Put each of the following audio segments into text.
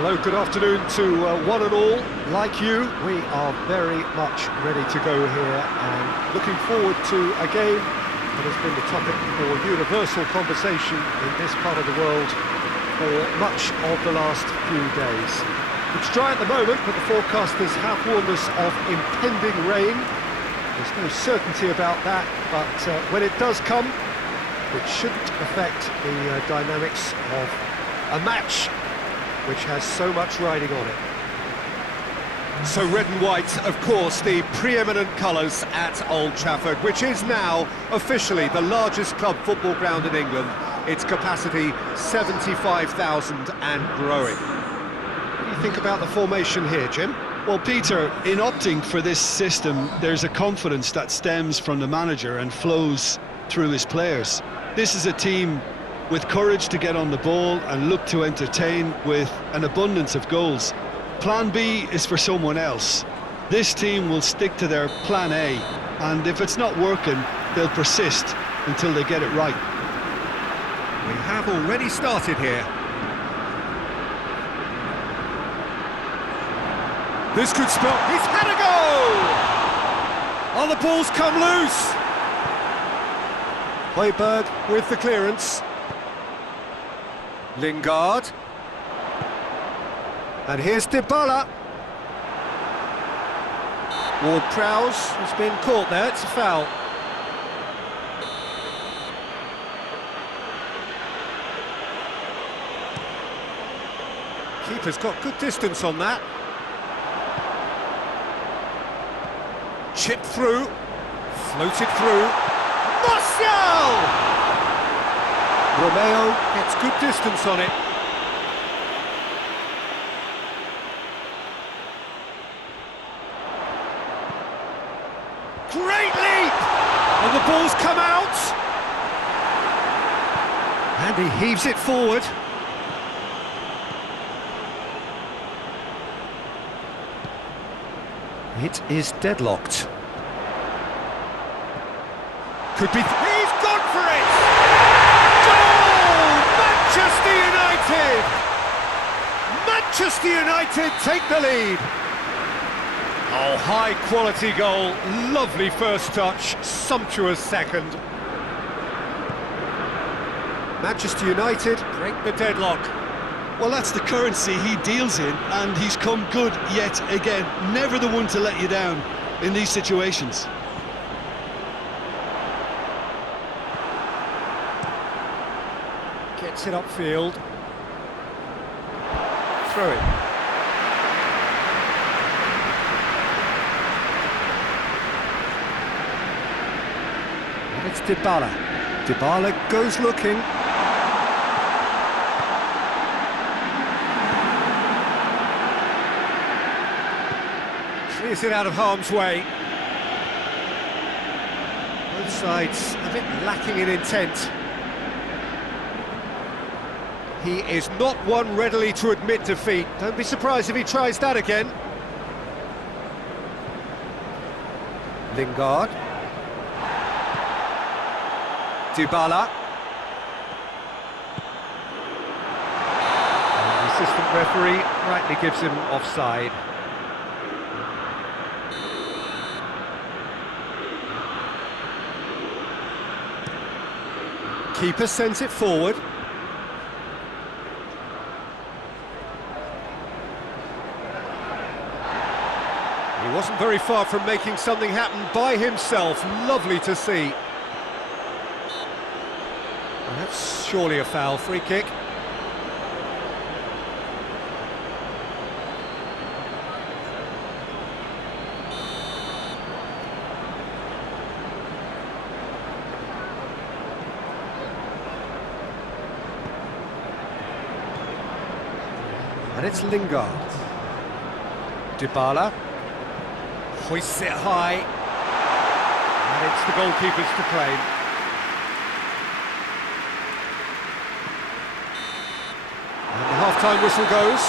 Hello, good afternoon to one and all. Like you, we are very much ready to go here and looking forward to a game that has been the topic for universal conversation in this part of the world for much of the last few days. It's dry at the moment, but the forecasters have warned us of impending rain. There's no certainty about that, but when it does come, it shouldn't affect the dynamics of a match which has so much riding on it. So red and white, of course, the preeminent colours at Old Trafford, which is now officially the largest club football ground in England. Its capacity 75,000 and growing. What do you think about the formation here, Jim? Well, Peter, in opting for this system, there's a confidence that stems from the manager and flows through his players. This is a team with courage to get on the ball and look to entertain with an abundance of goals. Plan B is for someone else. This team will stick to their plan A, and if it's not working, they'll persist until they get it right. We have already started here. This could spell... He's had a goal! Oh, the ball's come loose! Højbjerg with the clearance. Lingard. And here's Dybala. Ward-Prowse has been caught there, it's a foul. Keeper's got good distance on that. Chipped through, floated through. Martial! Romeo gets good distance on it. Great leap! And the ball's come out. And he heaves it forward. It is deadlocked. Could be... He's gone for it! Goal! Manchester United! Manchester United take the lead. Oh, high-quality goal. Lovely first touch. Sumptuous second. Manchester United break the deadlock. Well, that's the currency he deals in, and he's come good yet again. Never the one to let you down in these situations. Gets it upfield. Throw it. And it's Dybala. Dybala goes looking. Clears it out of harm's way. Both sides a bit lacking in intent. He is not one readily to admit defeat. Don't be surprised if he tries that again. Lingard. Dybala. And the assistant referee rightly gives him offside. Keeper sends it forward. He wasn't very far from making something happen by himself. Lovely to see. Well, that's surely a foul. Free kick. And it's Lingard. Dybala. Hoists it high. And it's the goalkeepers to claim. And the half-time whistle goes.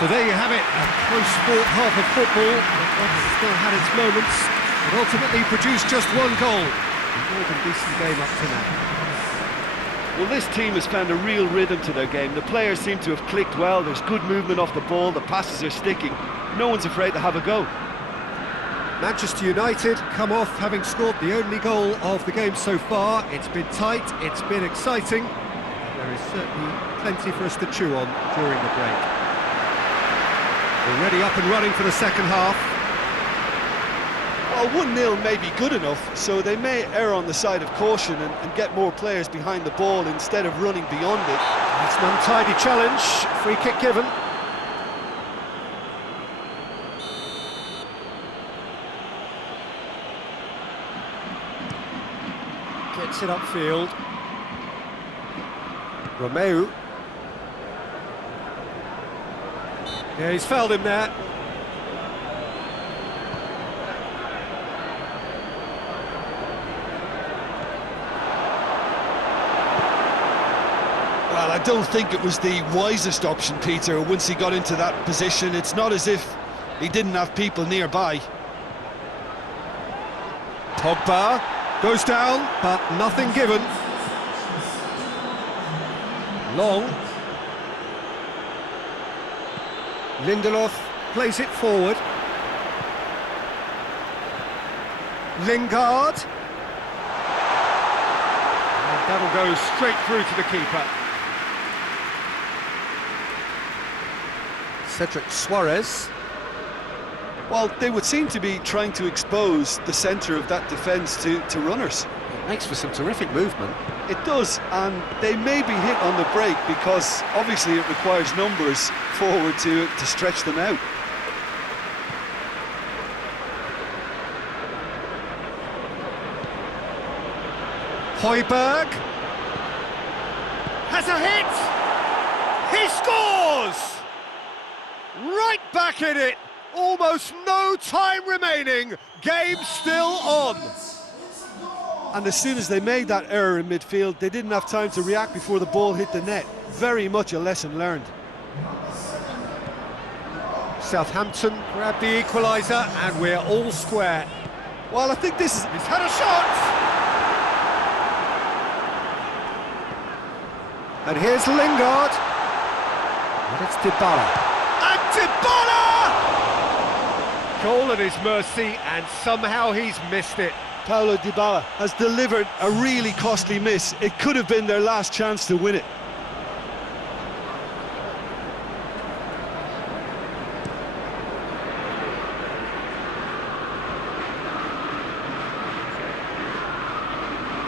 So there you have it, a close-fought half of football. It's still had its moments, but ultimately produced just one goal. A more than decent game up to now. Well, this team has found a real rhythm to their game. The players seem to have clicked well. There's good movement off the ball. The passes are sticking. No one's afraid to have a go. Manchester United come off having scored the only goal of the game so far. It's been tight, it's been exciting. There is certainly plenty for us to chew on during the break. Already up and running for the second half. Well, 1-0 may be good enough, so they may err on the side of caution and get more players behind the ball instead of running beyond it. It's an untidy challenge, free kick given. Gets it upfield. Romeu. Yeah, he's fouled him there. Well, I don't think it was the wisest option, Peter, once he got into that position. It's not as if he didn't have people nearby. Pogba goes down, but nothing given. Long. Lindelof plays it forward. Lingard. And that'll go straight through to the keeper. Cedric Suarez. Well, they would seem to be trying to expose the centre of that defence to runners. It makes for some terrific movement. It does, and they may be hit on the break because obviously it requires numbers forward to stretch them out. Højbjerg has a hit! He scores! Right back in it! Almost no time remaining, game still on. And as soon as they made that error in midfield, they didn't have time to react before the ball hit the net. Very much a lesson learned. Southampton grab the equaliser and we're all square. Well, I think this is... He's had a shot! And here's Lingard. And it's Dybala. And Dybala! Goal at his mercy, and somehow he's missed it. Paulo Dybala has delivered a really costly miss. It could have been their last chance to win it.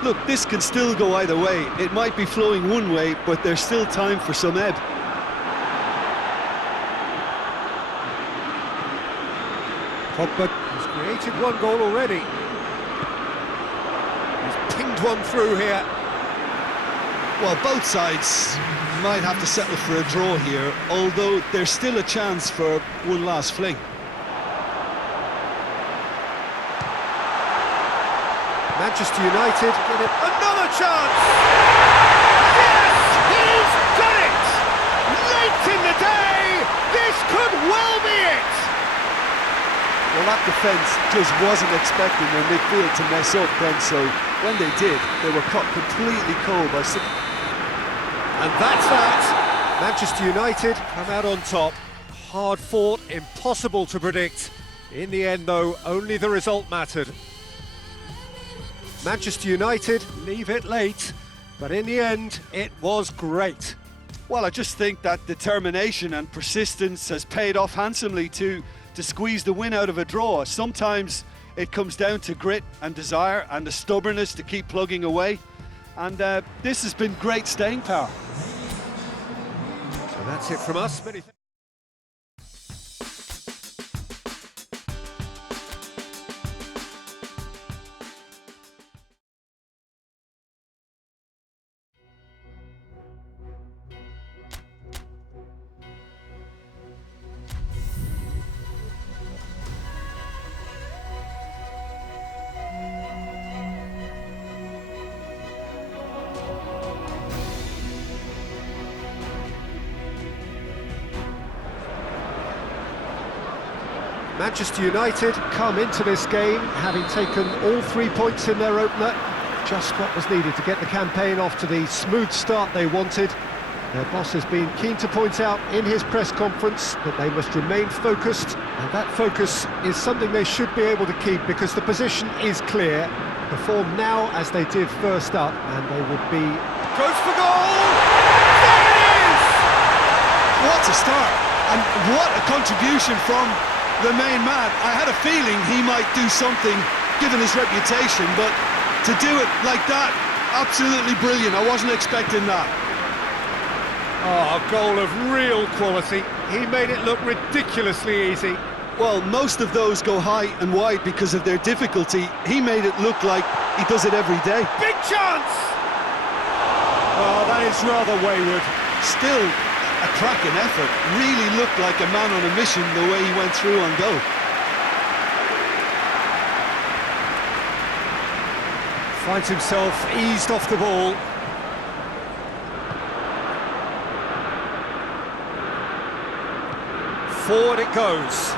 Look, this can still go either way. It might be flowing one way, but there's still time for some ebb. Pogba has created one goal already. He's pinged one through here. Well, both sides might have to settle for a draw here, although there's still a chance for one last fling. Manchester United get it. Another chance! Yes! He's done it! Late in the day, this could well be it! Well, that defence just wasn't expecting their midfield to mess up then, so when they did, they were caught completely cold by... And that's that! Manchester United come out on top. Hard fought, impossible to predict. In the end, though, only the result mattered. Manchester United leave it late, but in the end, it was great. Well, I just think that determination and persistence has paid off handsomely to squeeze the win out of a draw. Sometimes it comes down to grit and desire and the stubbornness to keep plugging away. And this has been great staying power. So that's it from us. Many Manchester United come into this game having taken all 3 points in their opener. Just what was needed to get the campaign off to the smooth start they wanted. Their boss has been keen to point out in his press conference that they must remain focused, and that focus is something they should be able to keep because the position is clear. Perform now as they did first up, and they would be... Goes for goal! There it is! What a start, and what a contribution from the main man. I had a feeling he might do something, given his reputation, but to do it like that, absolutely brilliant. I wasn't expecting that. Oh, a goal of real quality. He made it look ridiculously easy. Well, most of those go high and wide because of their difficulty. He made it look like he does it every day. Big chance! Oh, that is rather wayward. Still a cracking effort. Really looked like a man on a mission the way he went through on goal. Finds himself eased off the ball. Forward it goes.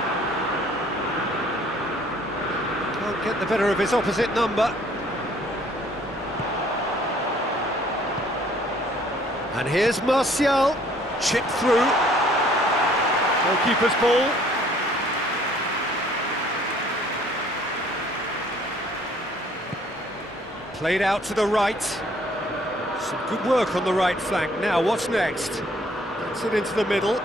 Can't get the better of his opposite number. And here's Martial. Chipped through. Goalkeeper's ball. Played out to the right. Some good work on the right flank. Now, what's next? Gets it into the middle.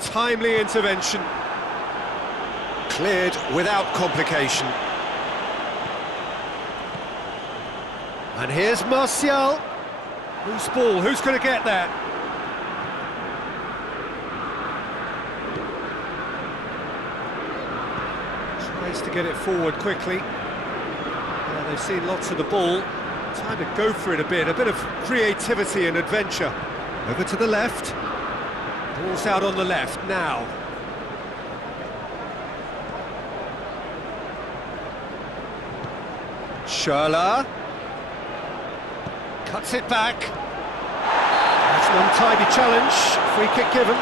Timely intervention. Cleared without complication. And here's Martial. Loose ball, who's going to get that? Tries to get it forward quickly. Well, they've seen lots of the ball. Time to go for it a bit of creativity and adventure. Over to the left. Ball's out on the left now. Schürrle cuts it back. That's an untidy challenge. Free kick given.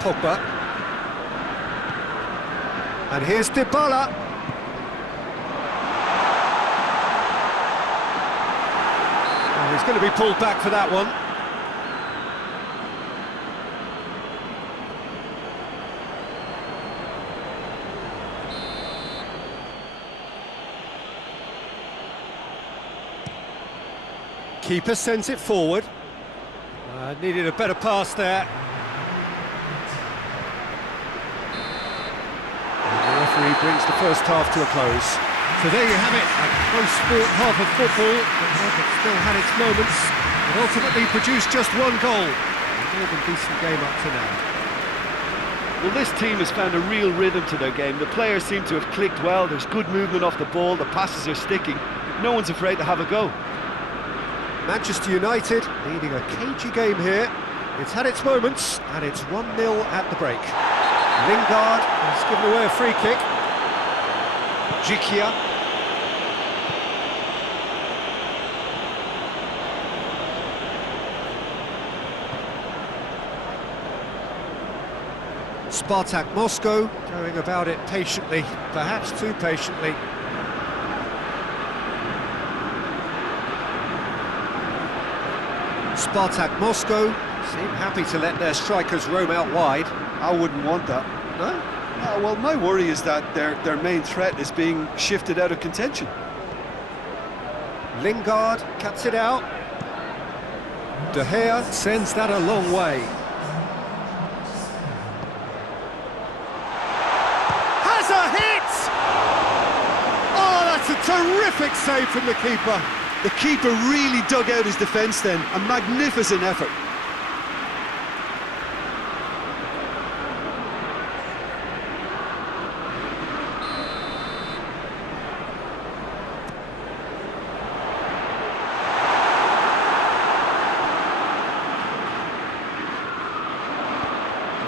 Pogba. And here's Dybala. Oh, he's going to be pulled back for that one. Keeper sends it forward. Needed a better pass there. And the referee brings the first half to a close. So there you have it, a close-fought half of football, but still had its moments, and ultimately produced just one goal. A more than decent game up to now. Well, this team has found a real rhythm to their game. The players seem to have clicked well. There's good movement off the ball. The passes are sticking. No one's afraid to have a go. Manchester United leading a cagey game here. It's had its moments, and it's 1-0 at the break. Lingard has given away a free kick. Jikia. Spartak Moscow going about it patiently, perhaps too patiently. Spartak Moscow seem happy to let their strikers roam out wide. I wouldn't want that. No? Well, my worry is that their main threat is being shifted out of contention. Lingard cuts it out. De Gea sends that a long way. Has a hit! Oh, that's a terrific save from the keeper. The keeper really dug out his defence then. A magnificent effort.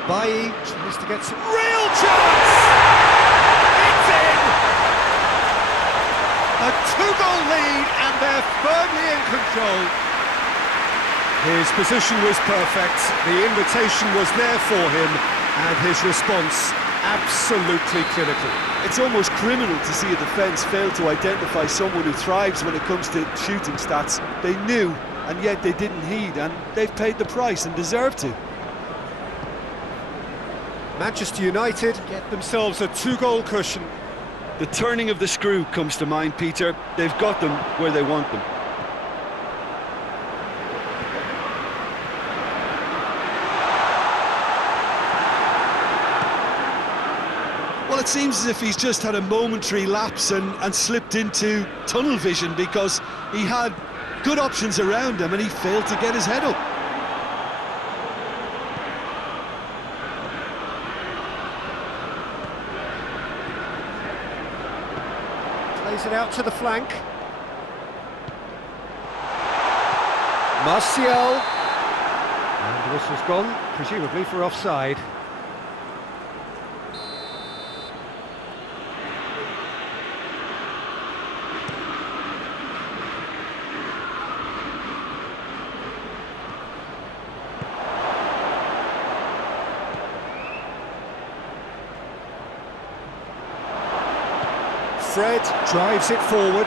Bailly tries to get some real chance! It's in! A two-goal lead, and they're firmly in control. His position was perfect, the invitation was there for him, and his response absolutely clinical. It's almost criminal to see a defence fail to identify someone who thrives when it comes to shooting stats. They knew, and yet they didn't heed, and they've paid the price and deserve to. Manchester United get themselves a two-goal cushion. The turning of the screw comes to mind, Peter. They've got them where they want them. Well, it seems as if he's just had a momentary lapse and slipped into tunnel vision, because he had good options around him and he failed to get his head up. Plays it out to the flank. Martial. And the whistle's gone, presumably for offside. Fred drives it forward,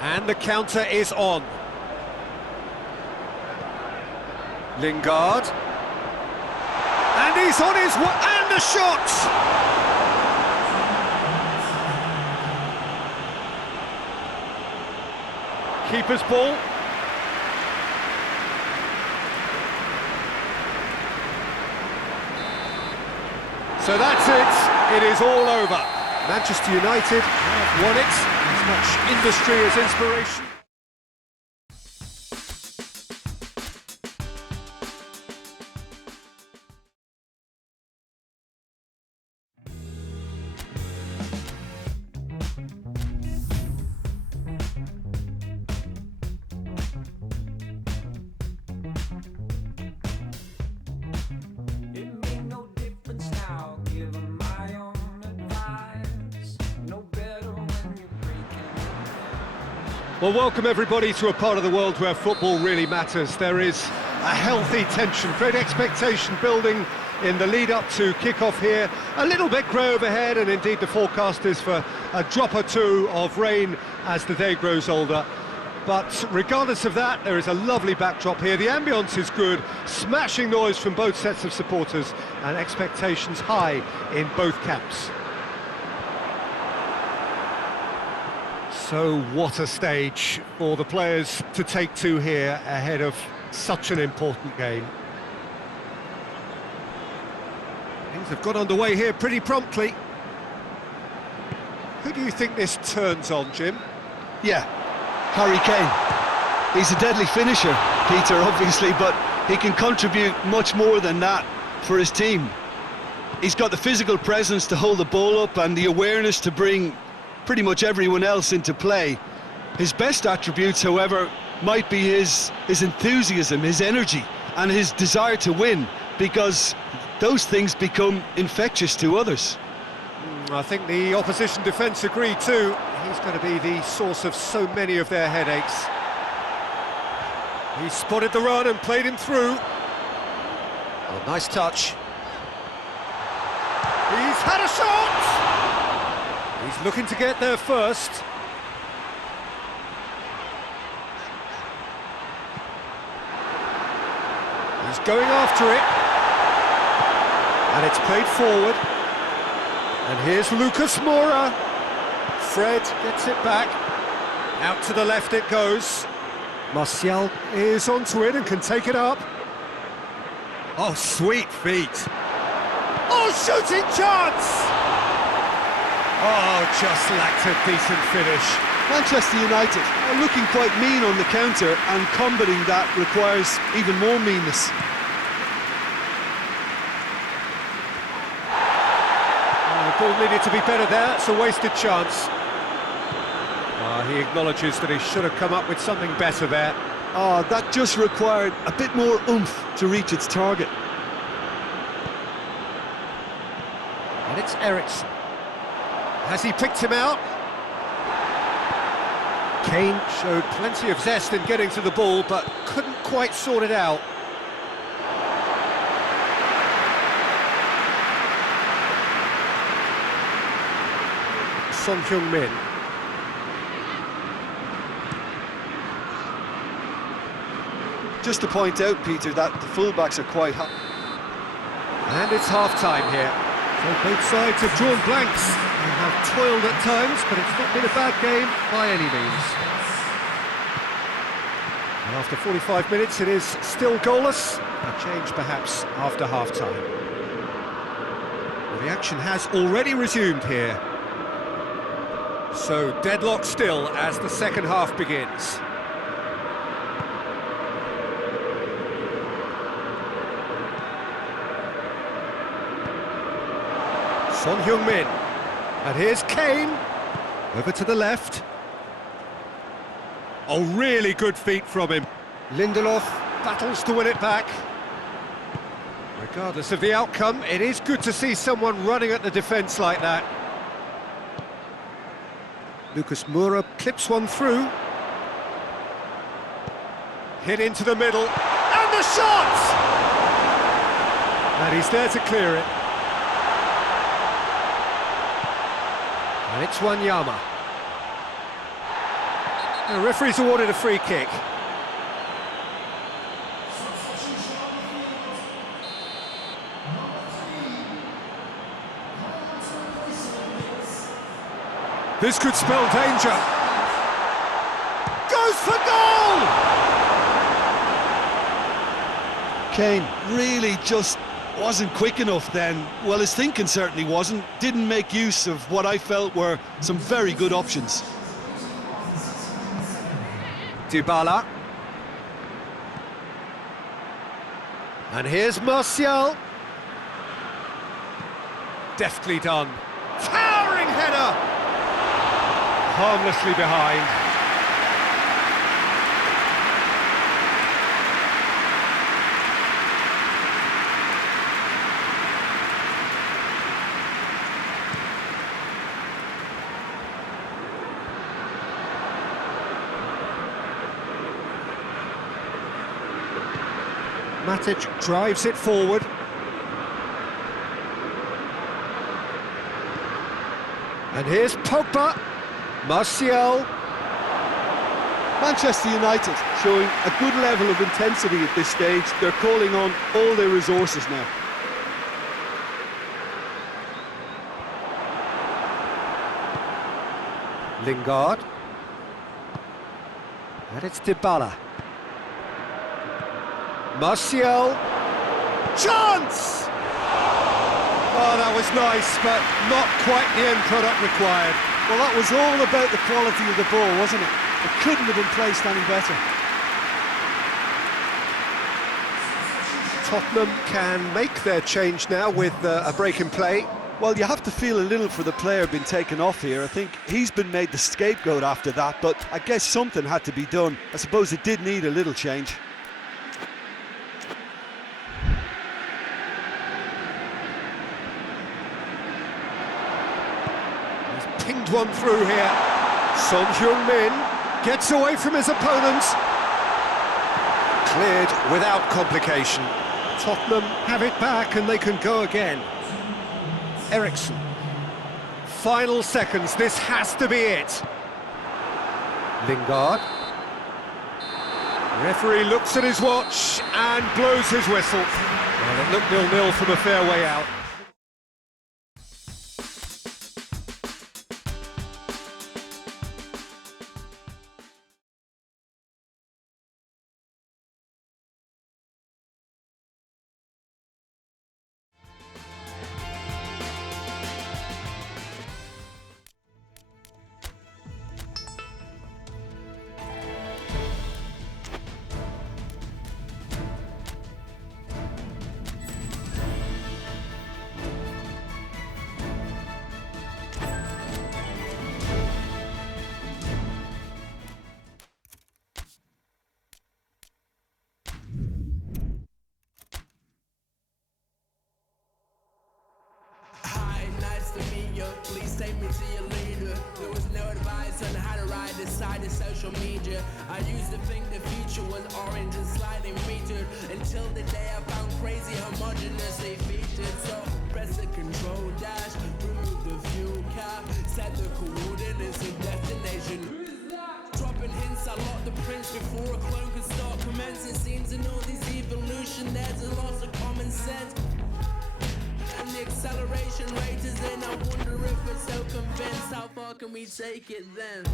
and the counter is on. Lingard, and he's on his way, and the shot! Keeper's ball. So that's it, it is all over. Manchester United have won it, as much industry as inspiration. Well, welcome everybody to a part of the world where football really matters. There is a healthy tension, great expectation building in the lead-up to kick-off here. A little bit grey overhead, and indeed the forecast is for a drop or two of rain as the day grows older. But regardless of that, there is a lovely backdrop here. The ambience is good, smashing noise from both sets of supporters, and expectations high in both camps. So what a stage for the players to take to here ahead of such an important game. Things have got underway here pretty promptly. Who do you think this turns on, Jim? Yeah, Harry Kane. He's a deadly finisher, Peter, obviously, but he can contribute much more than that for his team. He's got the physical presence to hold the ball up and the awareness to bring pretty much everyone else into play. His best attributes, however, might be his enthusiasm, his energy, and his desire to win, because those things become infectious to others. I think the opposition defence agree too. He's going to be the source of so many of their headaches. He spotted the run and played him through. Oh, nice touch. He's had a shot! He's looking to get there first. He's going after it. And it's played forward. And here's Lucas Moura. Fred gets it back. Out to the left it goes. Martial is onto it and can take it up. Oh, sweet feet. Oh, shooting chance! Oh, just lacked a decent finish. Manchester United are looking quite mean on the counter, and combating that requires even more meanness. The ball needed to be better there, it's a wasted chance. He acknowledges that he should have come up with something better there. That just required a bit more oomph to reach its target. That's Ericsson. Has he picked him out? Kane showed plenty of zest in getting to the ball, but couldn't quite sort it out. Son Heung-min. Just to point out, Peter, that the fullbacks are quite hot. And it's half-time here. So both sides have drawn blanks. They have toiled at times, but it's not been a bad game by any means. And after 45 minutes, it is still goalless. A change perhaps after half-time. Well, the action has already resumed here. So deadlock still as the second half begins. Son Heung-min, and here's Kane, over to the left. Oh, really good feet from him. Lindelof battles to win it back. Regardless of the outcome, it is good to see someone running at the defence like that. Lucas Moura clips one through. Hit into the middle, and the shot! And he's there to clear it. And it's Wanyama. The referee's awarded a free kick. This could spell danger. Goes for goal! Kane really just wasn't quick enough then. Well, his thinking certainly wasn't. Didn't make use of what I felt were some very good options. Dybala. And here's Martial. Deftly done. Towering header! Harmlessly behind. Matic drives it forward. And here's Pogba. Martial. Manchester United showing a good level of intensity at this stage. They're calling on all their resources now. Lingard. And it's Dybala. Martial. Chance! Oh, that was nice, but not quite the end product required. Well, that was all about the quality of the ball, wasn't it? It couldn't have been placed any better. Tottenham can make their change now with a break in play. Well, you have to feel a little for the player being taken off here. I think he's been made the scapegoat after that, but I guess something had to be done. I suppose it did need a little change. Pinged one through here. Son Heung-min gets away from his opponent. Cleared without complication. Tottenham have it back and they can go again. Ericsson. Final seconds, this has to be it. Lingard. Referee looks at his watch and blows his whistle. Well, it looked 0-0 from a fair way out. me to your leader. There was no advice on how to ride the side of social media. I used to think the future was orange and slightly metered, until the day I found crazy homogeneously featured. So press the control dash, remove the fuel cap, set the coordinates and destination. Dropping hints, I lock the prints before a clone can start commencing. Seems in all this evolution there's a loss of common sense, and the acceleration rate is in. I wonder if we're so convinced, how far can we take it then?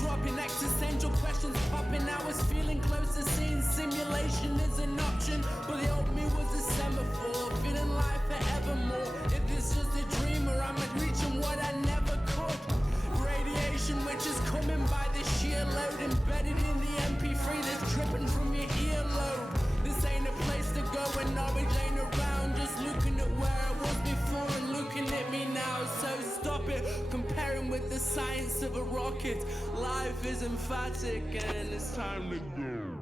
Dropping existential questions popping. I was feeling close to seeing simulation is an option, but the old me was a semaphore, feeling life forevermore. If this just a dream, or I'm reaching what I never could. Radiation which is coming by the sheer load, embedded in the MP3 that's dripping from your earlobe. This ain't a place to go when knowledge ain't around. Just looking at where I was before and looking at me now. So stop it comparing with the science of a rocket. Life is emphatic and it's time to go.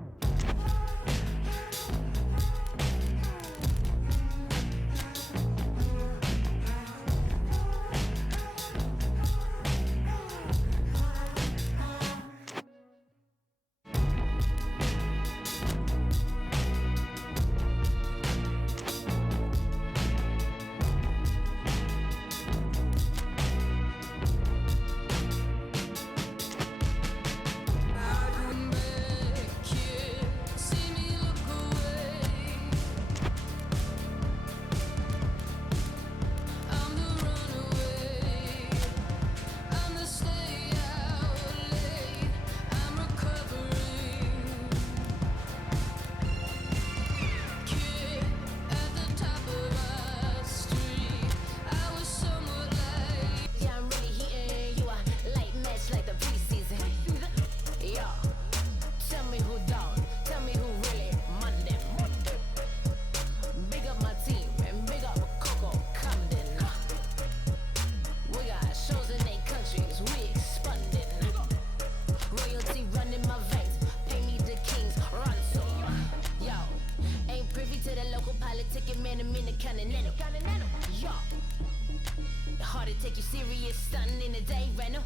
Hard to take you serious, stunting in the day rental.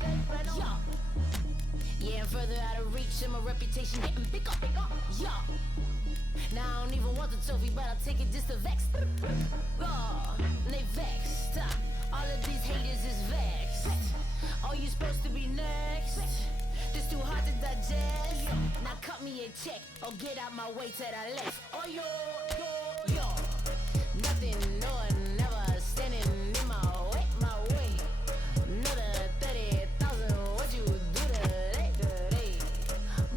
Yeah, and further out of reach, and my reputation getting bigger. Yeah. Now I don't even want the trophy, but I'll take it just to vex. They vexed. All of these haters is vexed. Oh, you supposed to be next? This too hard to digest. Now cut me a check, or get out my way to the left. Oh, yo. Nothing, no one, never standing in my way. Another 30,000, what you do today?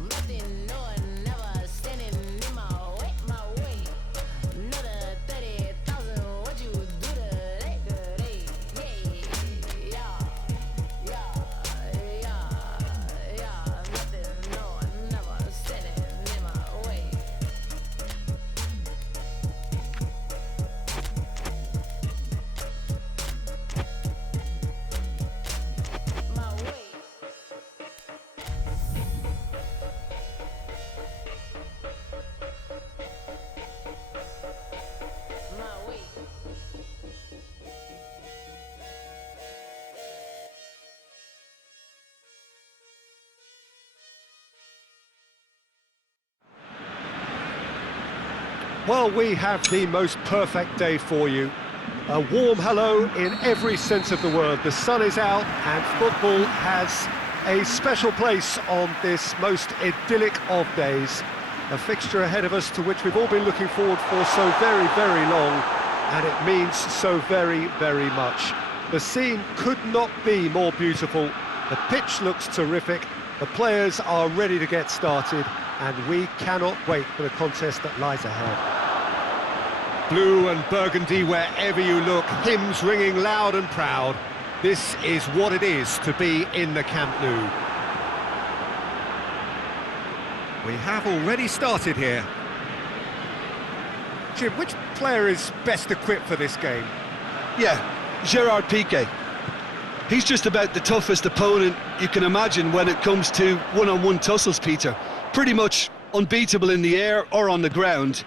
Nothing, no one, never standing in my way. Another 30,000, what you do today? Nothing, no one, never standing in my way. Well, we have the most perfect day for you. A warm hello in every sense of the word. The sun is out and football has a special place on this most idyllic of days. A fixture ahead of us to which we've all been looking forward for so very, very long, and it means so very, very much. The scene could not be more beautiful. The pitch looks terrific. The players are ready to get started, and we cannot wait for the contest that lies ahead. Blue and burgundy wherever you look, hymns ringing loud and proud. This is what it is to be in the Camp Nou. We have already started here. Jim, which player is best equipped for this game? Yeah, Gerard Piqué. He's just about the toughest opponent you can imagine when it comes to one-on-one tussles, Peter. Pretty much unbeatable in the air or on the ground.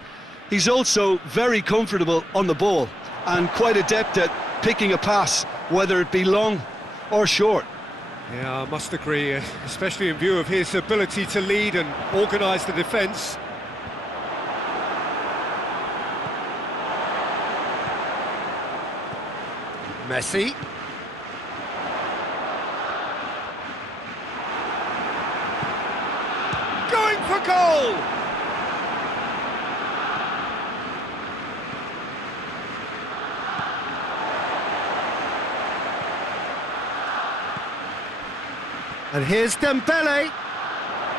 He's also very comfortable on the ball and quite adept at picking a pass, whether it be long or short. Yeah, I must agree, especially in view of his ability to lead and organise the defence. Messi. Going for goal! And here's Dembele.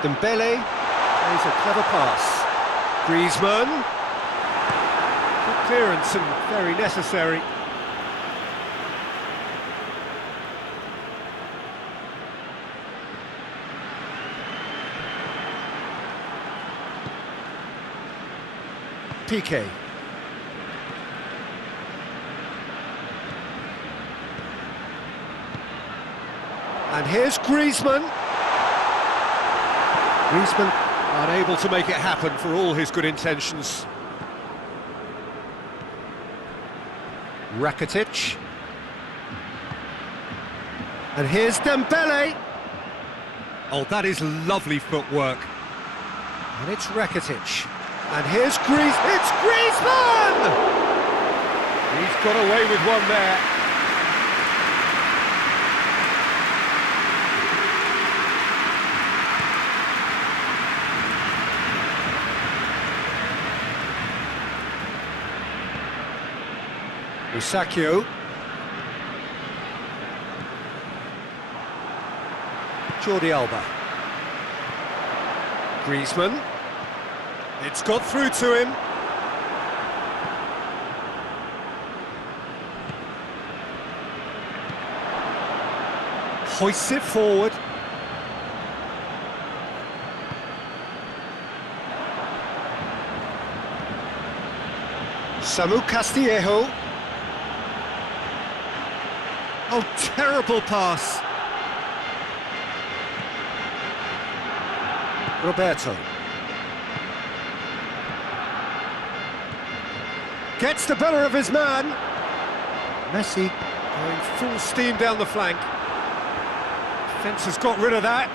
Dembele plays a clever pass. Griezmann. Good clearance and very necessary. Piqué. And here's Griezmann. Griezmann unable to make it happen for all his good intentions. Rakitic. And here's Dembele. Oh, that is lovely footwork. And it's Rakitic. And here's it's Griezmann! He's got away with one there. Musacchio. Jordi Alba. Griezmann. It's got through to him. Hoists it forward. Samu Castillejo. Oh, terrible pass. Roberto. Gets the better of his man. Messi going full steam down the flank. Defence has got rid of that.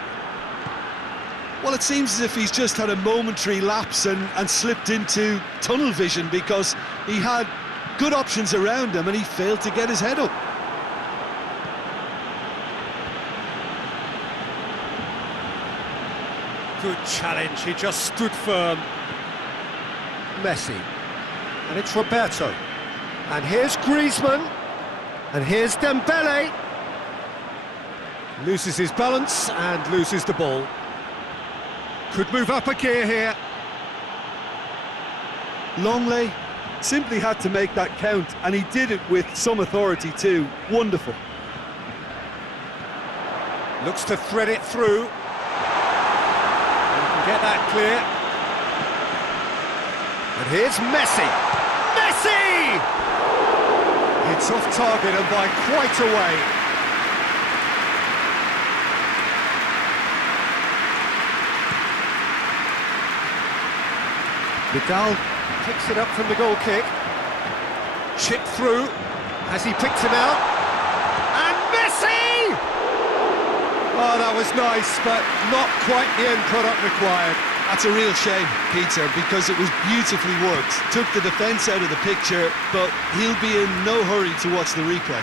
Well, it seems as if he's just had a momentary lapse and slipped into tunnel vision, because he had good options around him and he failed to get his head up. Good challenge, he just stood firm. Messi. And it's Roberto. And here's Griezmann. And here's Dembele. Loses his balance and loses the ball. Could move up a gear here. Longley simply had to make that count, and he did it with some authority too. Wonderful. Looks to thread it through. And can get that clear. And here's Messi. Messi! It's off target and by quite a way. Vidal picks it up from the goal kick. Chipped through. Has he picked him out? And Messi! Oh, that was nice, but not quite the end product required. That's a real shame, Peter, because it was beautifully worked. Took the defence out of the picture, but he'll be in no hurry to watch the replay.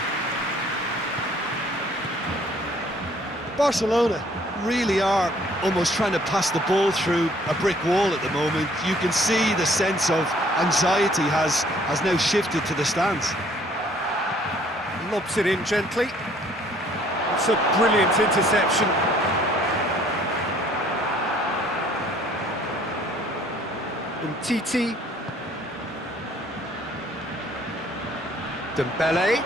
Barcelona really are almost trying to pass the ball through a brick wall at the moment. You can see the sense of anxiety has now shifted to the stands. Lobs it in gently. It's a brilliant interception. Titi. Dembele.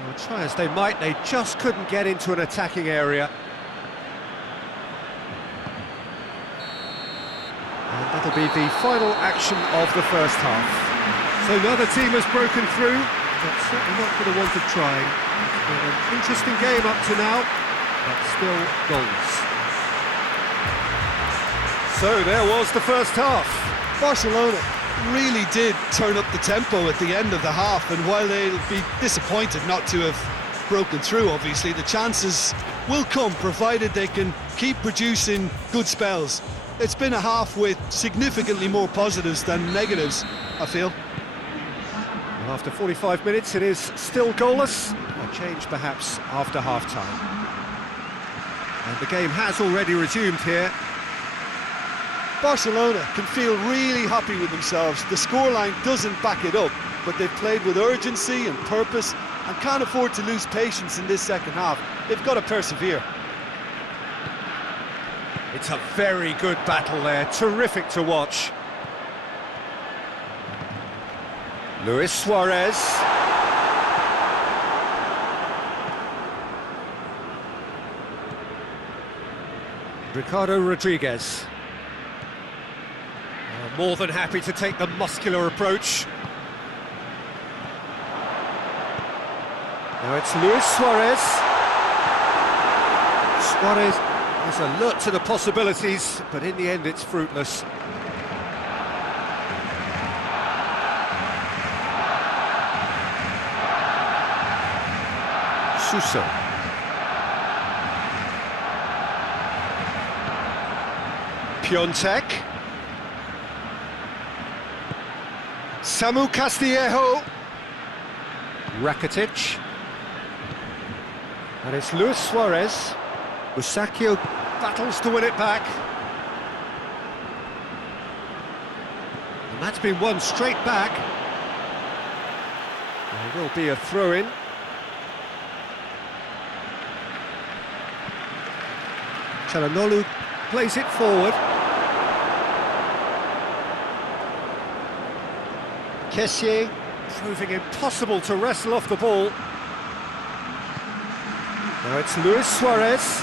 Well, try as they might, they just couldn't get into an attacking area. And that'll be the final action of the first half. So now the team has broken through, but certainly not for the want of trying. It's been an interesting game up to now, but still goals. So there was the first half. Barcelona really did turn up the tempo at the end of the half, and while they'll be disappointed not to have broken through, obviously, the chances will come, provided they can keep producing good spells. It's been a half with significantly more positives than negatives, I feel. And after 45 minutes, it is still goalless. A change perhaps after half-time. And the game has already resumed here. Barcelona can feel really happy with themselves. The scoreline doesn't back it up, but they've played with urgency and purpose and can't afford to lose patience in this second half. They've got to persevere. It's a very good battle there, terrific to watch. Luis Suarez. Ricardo Rodriguez. More than happy to take the muscular approach. Now it's Luis Suarez. Suarez is alert to the possibilities, but in the end it's fruitless. Suso. Piontek. Samu Castillejo. Rakitic. And it's Luis Suarez. Busacchio battles to win it back. And that's been won straight back. There will be a throw-in. Çalhanoğlu plays it forward. Kessié proving impossible to wrestle off the ball. Now it's Luis Suarez.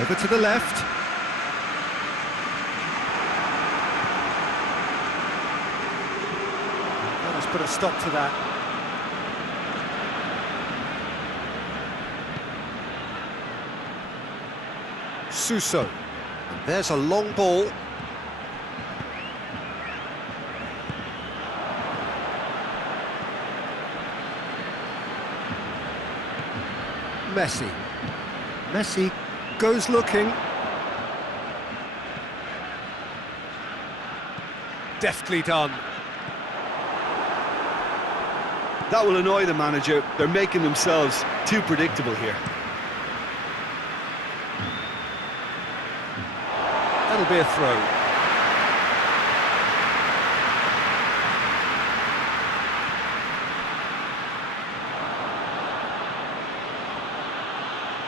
Over to the left. That has put a stop to that. Suso. And there's a long ball. Messi. Messi goes looking. Deftly done. That will annoy the manager. They're making themselves too predictable here. That'll be a throw.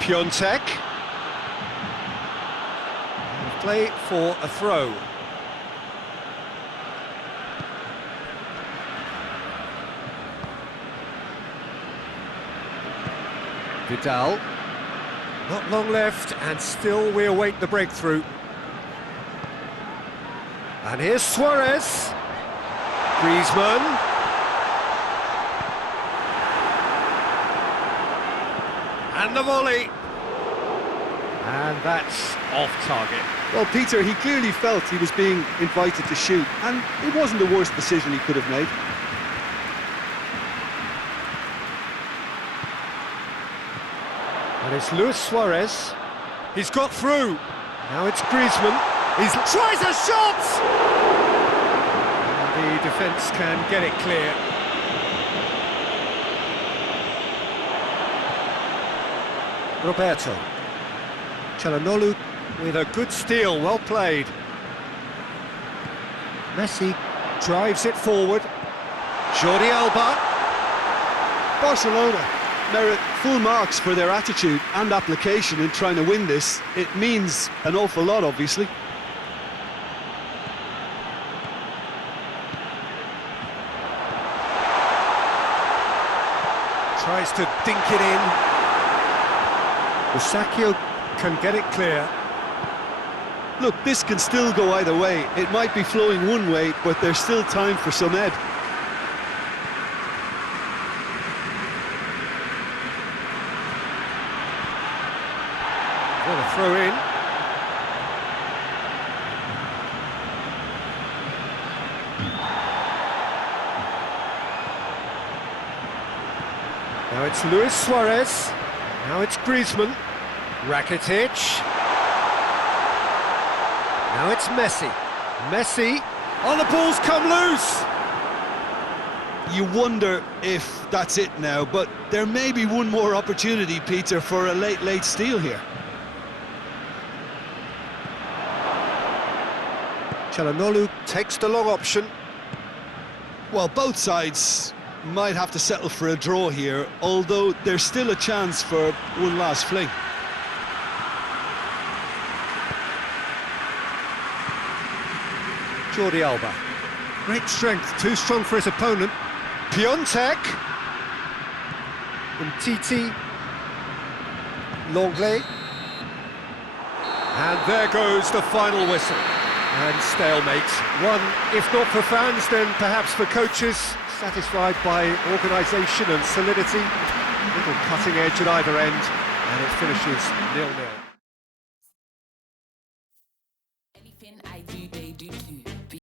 Piontek. Play for a throw. Vidal. Not long left, and still we await the breakthrough. And here's Suarez. Griezmann. And the volley. And that's off target. Well, Peter, he clearly felt he was being invited to shoot, and it wasn't the worst decision he could have made. And it's Luis Suarez. He's got through. Now it's Griezmann. He tries a shot! And the defence can get it clear. Roberto. Çalhanoğlu with a good steal, well played. Messi drives it forward. Jordi Alba. Barcelona merit full marks for their attitude and application in trying to win this. It means an awful lot, obviously. Tries to dink it in. Busacchio can get it clear. Look, this can still go either way. It might be flowing one way, but there's still time for some ebb. throw in. Now it's Luis Suarez. Now it's Griezmann. Rakitic. Now it's Messi. Messi. Oh, the ball's come loose! You wonder if that's it now, but there may be one more opportunity, Peter, for a late steal here. Çalhanoğlu takes the long option. Well, both sides might have to settle for a draw here, although there's still a chance for one last fling. Jordi Alba. Great strength, too strong for his opponent. Piontek. Umtiti. Longley. And there goes the final whistle. And stalemate. One, if not for fans, then perhaps for coaches, satisfied by organisation and solidity. Little cutting edge at either end, and it finishes 0-0. Anything I do, they do too.